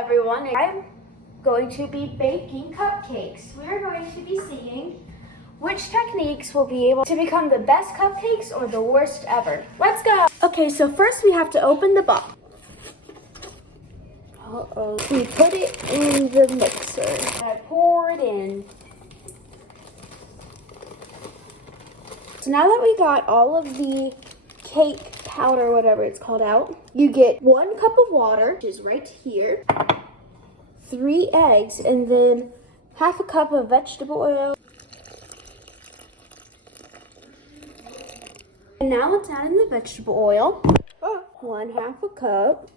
everyone. I'm going to be baking cupcakes. We're going to be seeing which techniques will be able to become the best cupcakes or the worst ever. Let's go. Okay, so first we have to open the box. We put it in the mixer. I pour it in. So now that we got all of the cake powder, whatever it's called, out, you get 1 cup of water, which is right here, 3 eggs, and then half a cup of vegetable oil. And now let's add in the vegetable oil. 1/2 a cup.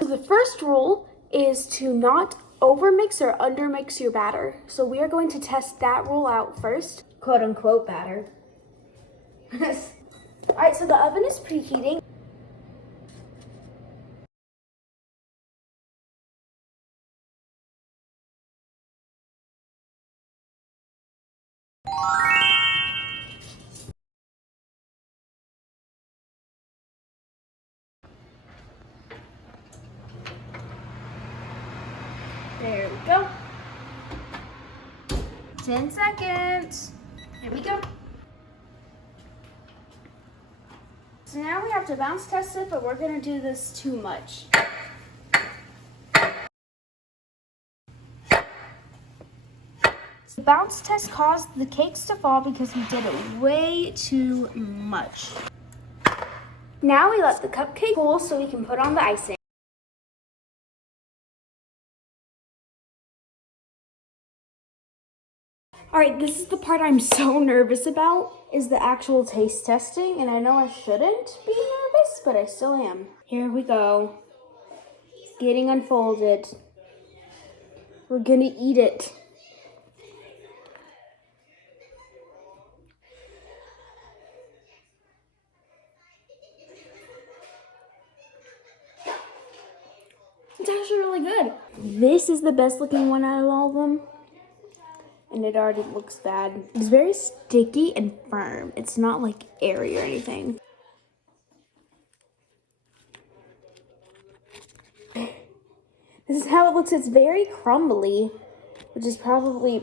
So the first rule is to not overmix or undermix your batter. So we are going to test that rule out first. Quote unquote batter. Alright, so the oven is preheating. There we go. 10 seconds. Here we go. So now we have to bounce test it, but we're gonna do this too much. The bounce test caused the cakes to fall because we did it way too much. Now we let the cupcake cool so we can put on the icing. All right, this is the part I'm so nervous about, is the actual taste testing. And I know I shouldn't be nervous, but I still am. Here we go. It's getting unfolded. We're gonna eat it. It's actually really good. This is the best looking one out of all of them. And it already looks bad. It's very sticky and firm. It's not like airy or anything. This is how it looks. It's very crumbly, which is probably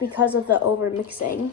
because of the over mixing.